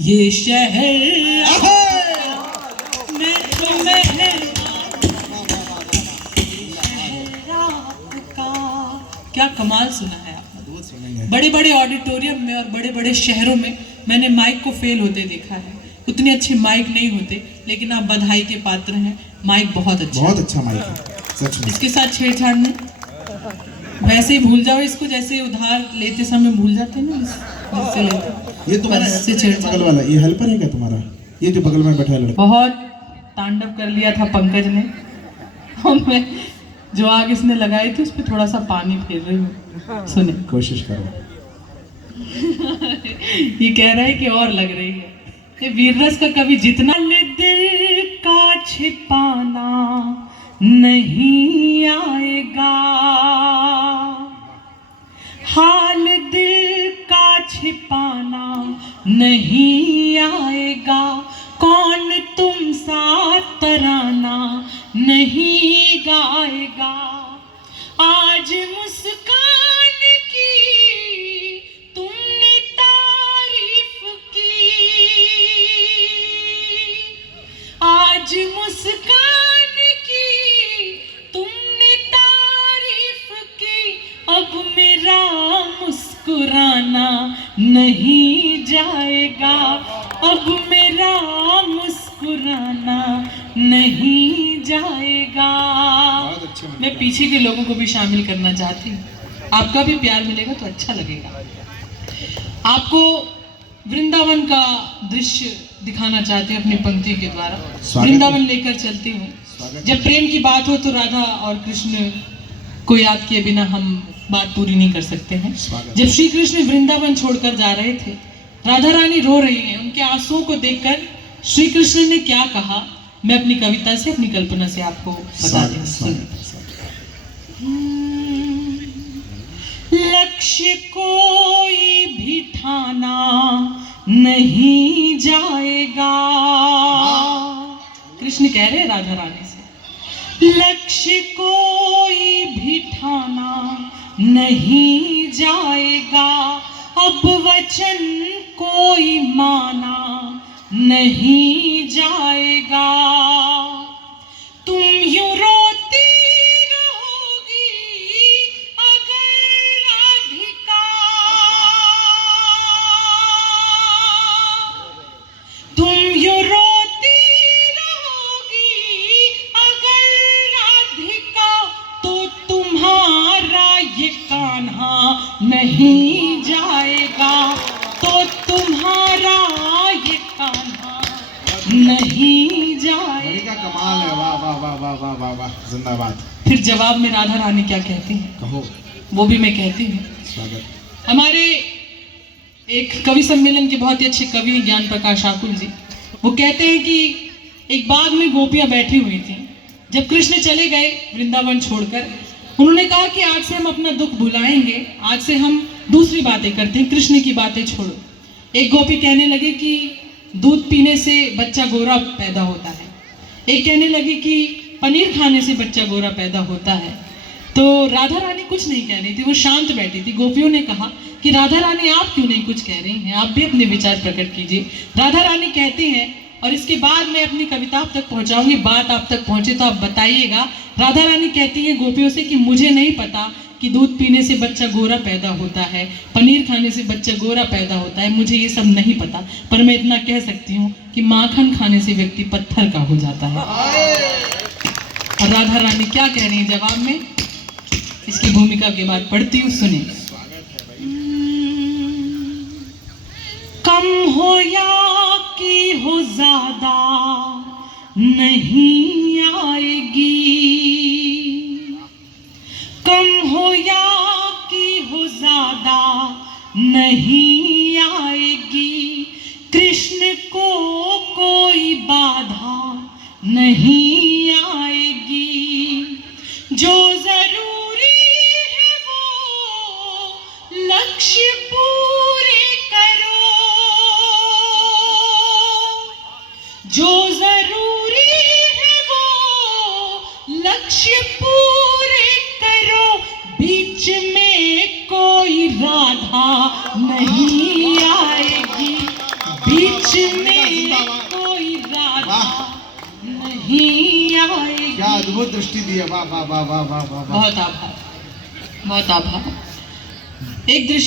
ये शहर मैं तो मैंने क्या कमाल सुना है आपने। बड़े बड़े ऑडिटोरियम में और बड़े बड़े शहरों में मैंने माइक को फेल होते देखा है। उतने अच्छे माइक नहीं होते, लेकिन आप बधाई के पात्र हैं। माइक बहुत अच्छा माइक है, सच में। इसके साथ छेड़छाड़ नहीं, वैसे ही भूल जाओ इसको, जैसे उधार लेते समय भूल जाते हैं ना, इससे लेते। ये तुम्हारा बगल वाला, ये हेल्पर है क्या तुम्हारा? ये जो बगल में बैठा है लड़का। बहुत तांडव कर लिया था पंकज ने, और मैं जो आग इसने लगाई थी उस पर थोड़ा सा पानी फेर रही हूँ। सुने, कोशिश करो। ये कह रहा है कि और लग रही है। ये वीररस का कवि जितना दिल का छिपाना नहीं आएगा, हाल दिल का छिपाना नहीं आएगा, कौन तुम सा तराना नहीं गाएगा। आज मुस्कान की तुमने तारीफ की, आज मुस्कान की तुमने तारीफ की, अब मेरा मुस्कुराना नहीं जाएगा, अब मेरा मुस्कुराना नहीं जाएगा। मैं पीछे के लोगों को भी शामिल करना चाहती हूँ। आपका भी प्यार मिलेगा तो अच्छा लगेगा। आपको वृंदावन का दृश्य दिखाना चाहती हूँ अपनी पंक्ति के द्वारा। वृंदावन लेकर चलती हूँ। जब प्रेम की बात हो तो राधा और कृष्ण को याद किए बिना हम बात पूरी नहीं कर सकते हैं। जब श्री कृष्ण वृंदावन छोड़कर जा रहे थे, राधा रानी रो रही हैं। उनके आंसुओं को देखकर श्री कृष्ण ने क्या कहा, मैं अपनी कविता से, अपनी कल्पना से आपको बता दें। लक्ष्य कोई भी ठाना नहीं जाएगा, कृष्ण कह रहे हैं राधा रानी से, लक्ष्य कोई भी ठाना नहीं जाएगा, अब वचन कोई माना नहीं जाएगा। तुम यूं रोती रहोगी अगर राधिका, तुम यूं रोती रहोगी अगर राधिका, तो तुम्हारा ये कान्हा नहीं जाएगा, तो तुम्हारा ये कान्हा नहीं जाएगा। कमाल है, वाह वाह वाह वाह वाह वाह वाह, जिंदाबाद। फिर जवाब में राधा रानी क्या कहती हैं, कहो। वो भी मैं कहती हूँ। स्वागत। हमारे एक कवि सम्मेलन के बहुत ही अच्छे कवि ज्ञान प्रकाश आकुल जी, वो कहते हैं कि एक बाग में गोपियां बैठी हुई थी। जब कृष्ण चले गए वृंदावन छोड़कर, उन्होंने कहा कि आज से हम अपना दुख भुलाएंगे, आज से हम दूसरी बातें करते हैं, कृष्ण की बातें छोड़ो। एक गोपी कहने लगी कि दूध पीने से बच्चा गोरा पैदा होता है, एक कहने लगी कि पनीर खाने से बच्चा गोरा पैदा होता है। तो राधा रानी कुछ नहीं कह रही थी, वो शांत बैठी थी। गोपियों ने कहा कि राधा रानी आप क्यों नहीं कुछ कह रही हैं, आप भी अपने विचार प्रकट कीजिए। राधा रानी कहती हैं, और इसके बाद मैं अपनी कविता आप तक पहुंचाऊंगी, बात आप तक पहुंचे तो आप बताइएगा। राधा रानी कहती है गोपियों से कि मुझे नहीं पता कि दूध पीने से बच्चा गोरा पैदा होता है, पनीर खाने से बच्चा गोरा पैदा होता है, मुझे ये सब नहीं पता, पर मैं इतना कह सकती हूँ कि माखन खाने से व्यक्ति पत्थर का हो जाता है। और राधा रानी क्या कह रही है जवाब में, इसकी भूमिका के बाद पढ़ती हूँ, सुने। कम हो या की हो ज्यादा नहीं आएगी, कम हो या की हो ज्यादा नहीं आएगी, कृष्ण को कोई बाधा नहीं आएगी, जो जरूरी है वो लक्ष्य पूरे करो, जो जरूरी है वो लक्ष्य पूरे करो, बीच में कोई राधा नहीं आएगी, बीच नहीं आएगी। क्या अद्भुत दृष्टि दी है, वाह वाह वाह वाह वाह वाह वाह। बहुत आभार, बहुत आभार। एक दृष्टि